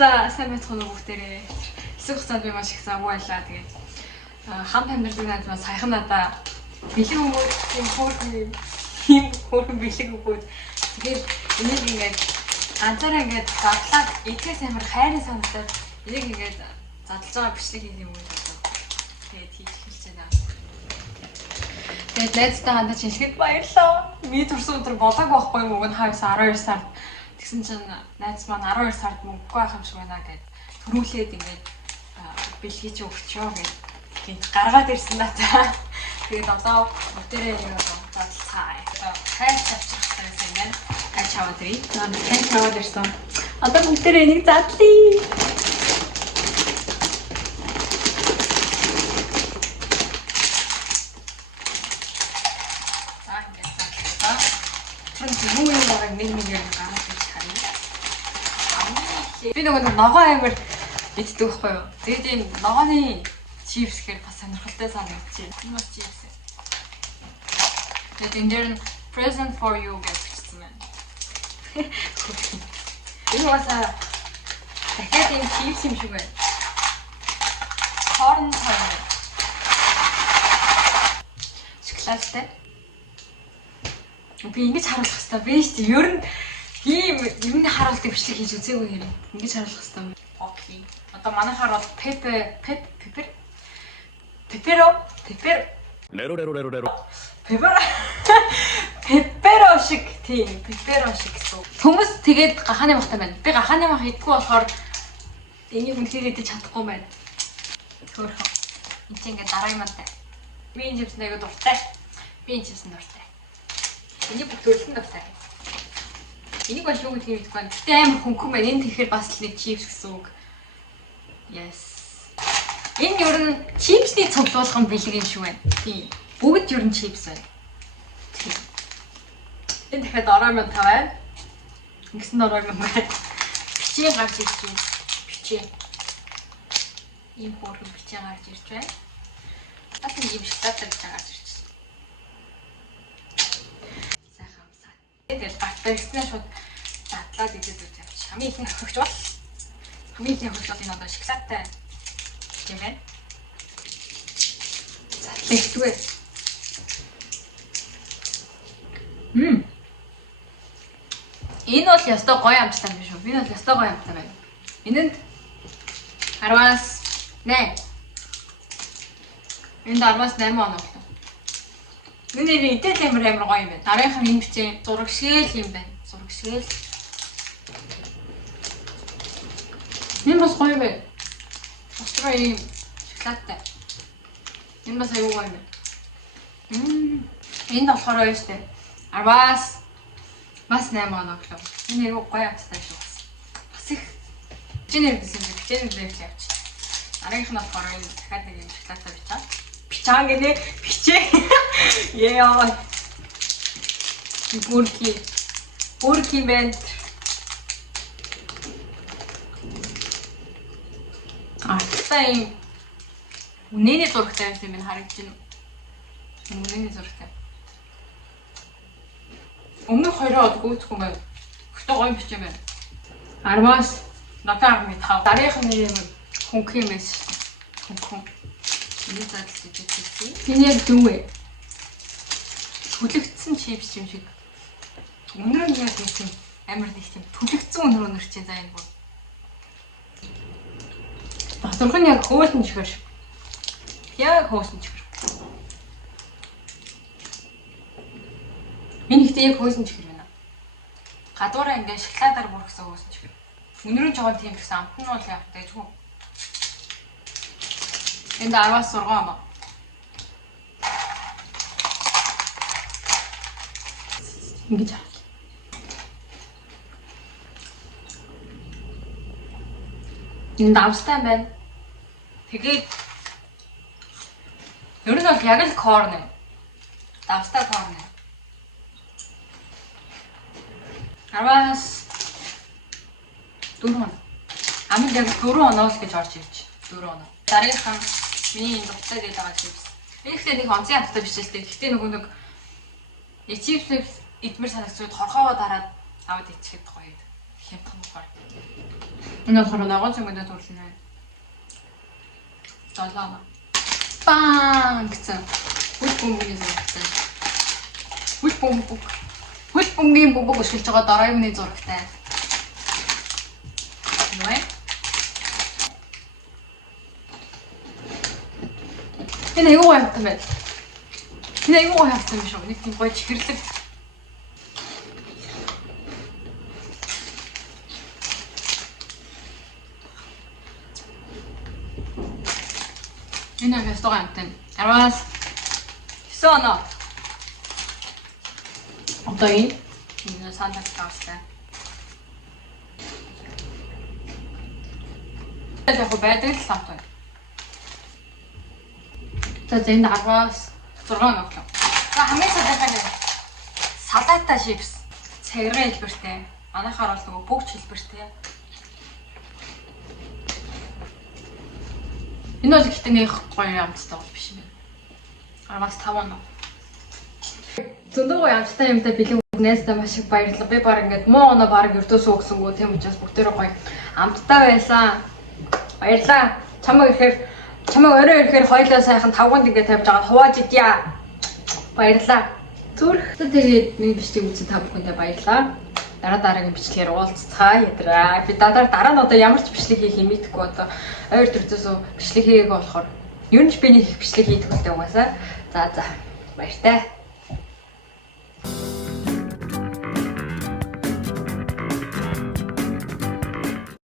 За сайн байцгаана уу бүгдээрээ. Хэсэг хугацаанд би маш их завгүй байлаа. Тэгээд хамт амьдардаг найз маань саяхан надаа бэлэг өгөөд тийм хөөрхөн бэлэг өгөөд тэгээд энийг ингээд анзаараа ингээд задлаад итгэс амар хайрын санагдаад энийг ингээд задлаж байгаа бичлэг хийх юм уу гэдэг. Тэгээд хийж хэлж байна. Тэгээд найзтай хандаж хэлэхэд баярлаа. Би төрсөн өдөр болоог байхгүй юм уу? Хагас 12 сард тэгсэн чинь найз маань 12 сард мөнгөгүй байх юм шиг байна гэд төрүүлээд ингээд бэлгий чи өгчөө гэд гаргаад ирсэн надаа. Тэгээд одоо өдөрөө нэг задлцгаая. Хайр авчрах гэсэн юм байна. Хайр аваад ирээ. Хайр аваад ирсэн. Одоо өдөрөө нэг задлаа. Би нөгөө ногоо амир иддэг байхгүй юу? Тэгээд энэ ногооны чипс гэхээр бас сонирхолтой санагдчихэ. Энэ бас чипс. Тэгээд энэ дэр present for you гэж бичсэн байна. Энэ бас дахиад энэ чипс юм шиг байна. Corn toy. Шоколадтай. Би ингэж харуулах хэрэгтэй. Би ч ер нь ийм юмны харуултыг бичлэг хийж үзээгүй юм. Ингэж харуулах хэрэгтэй. Окей. Одоо манайхаар бол пеперо шиг тийм пеперо шиг гэсэн. Хүмүүс тэгээд гахааны махтай байна. Би гахааны мах идэггүй болохоор энийг үнхээр идэж чадахгүй байна. Хөөхөн. Энд чинь ингээд дараа юм аа. Би энэ чипс нэг дуртай. Би энэ чипс дуртай. Энийг бүх төрөлтөнд дуртай. Энийг бол юу гэдгийг мэдэхгүй байна. Гэтэ амар хөнгөн байна. Энэ тэгэхээр бас л нэг чипс гэсэн үг. Yes. Энэ ер нь чипсний цуглуулган бэлэг юм шиг байна. Тийм. Бүгд ер нь чипс байна. Тийм. Энэ дахиад орой мөн тавай. Ингэсэн орой мөн байна. Бичээ гарч ирж байна. Бичээ. Ийм хөөрхөн бичээ гарч ирж байна. Бас нэг юм шоколадтай бичээ гарч ирж байна. Сайхан амсаа. Тэгэл баттай ихснээ шууд задлаад идэж үзье. Хамгийн ихний хөвгч бол хамгийн ихний хөвгч бол энэ одоо шоколадтай юм байна. Задлагдгүй. Энэ бол ястой гоё амттай юм шүү. Энэ бол ястой гоё амттай байна. Энэнд 10-аас 8. Энд 10-аас 8 оноо болов. Миний идэл амар гоё юм байна. Дараагийн энэ бичээ зураг шигээл юм байна. Зураг шигээл. Энэ бас гоё байна. Остроо юм шоколадтай. Энэ бас аюу гоё юм байна. Энэ болохоор гоё штэ. 10-аас бас 8 оноо болов. Энэ аюу гоё амттай шүү. Бас их бичээр гэсэн чинь бичээр л явчих. Дараагийнх нь болохоор энэ дахиад нэг юм шоколадтай бичээ. Бичаа гэнэ бичээ. Яа. Бүрки бент. Тай үнэний зурагтай байсан юм харагдаж байна. Үнэний зурагтай. Өмнөх хоёроо гүйцэхгүй байна. Гэхдээ гоё бичээ байна. 10-аас 7.5. Дараагийнх нь юм хөнгөх юм байсан шүү дээ. Хөнгөн. Энэ задлж идэх. Энэ яг дүү. Түлэгдсэн чипс юм шиг. Өнөр нь яг тийм амар их тийм түлэгдсэн өнөр чинь за энэ бүр. Доторх нь яг хөөсөн чихэр. Яг хөөсөн чихэр. Энэ ихтэй яг хөөсөн чихэр байна. Гадуураа ингээд шоколадаар бүрхсэн хөөсөн чихэр. Өнөр нь жоохон тийм гэсэн амт нь бол яг дэжгүй. Энд 10-аас 6 юм аа. Ингэж аа. Энэ давстай байна. Тэгээд ер нь бол яг л корн. Давстай корн. 10-аас 4 оноо. Амд яг 4 оноо л гэж орж ирж. 4 оноо. Дараагийнх нь миний энэ дуртай гэдэг байгаа чипс. Эхлээд нэг онцгой амттай бичээлтэй. Гэхдээ нөгөө нэг чипс идмэр санагцууд хорхоогоо дараад аваад ичихэд гоё. хямдхан болохоор. Энэ болохоор ногоон цэнгүүдэд дурлана. Далаа. Пан гэсэн. Хөл бөмбөгийн зурагтай. Хөл бөмбөгийн бөмбөг өшгөлж байгаа дараагийн зурагтай. Нүэ? Энэ юу явах юм бэ? Энэ юу явах юм шүү? Нэг тийм гоё чихэрлэг. Энэ ресторан амтэн. Араас соно. Одоо энэ санта клаустай. Яг байдаг л лавтай. За энэ араас 6 оглоо. За хамгийн сүүлийнх нь салата чипс. Цагиргын хэлбэртэй. Манайхаар бол нөгөө бүгд хэлбэртэй. Энэ бол ихтэй нэг гоё амттай бол биш юм. Араас 5 оноо. Зөндөө гоё амттай юмтай бэлэн үнээсээ маш их баярлалаа. Би баг ингээд муу оноо баг өртөөсөө өгсөнгөө тийм учраас бүгдээрээ гоё амттай байсан. Баярлалаа. Чамайг орой ирэхээр хоёлоо сайхан тавганд ингээд тавьж байгаа хувааж идья. Баярлалаа. Зүрх. Тэгээд миний бичлэг үзсэн та бүхэндээ баярлалаа. Дараагийн бичлэгээр уулзцаа ядраа. Би дараа нь одоо ямар ч бичлэг хийх юм мэдэхгүй одоо ойр төртөөсөө бичлэг хийгээг болохоор ер нь би нэг их бичлэг хийдэг үлдээ угаасаа. За баяртай.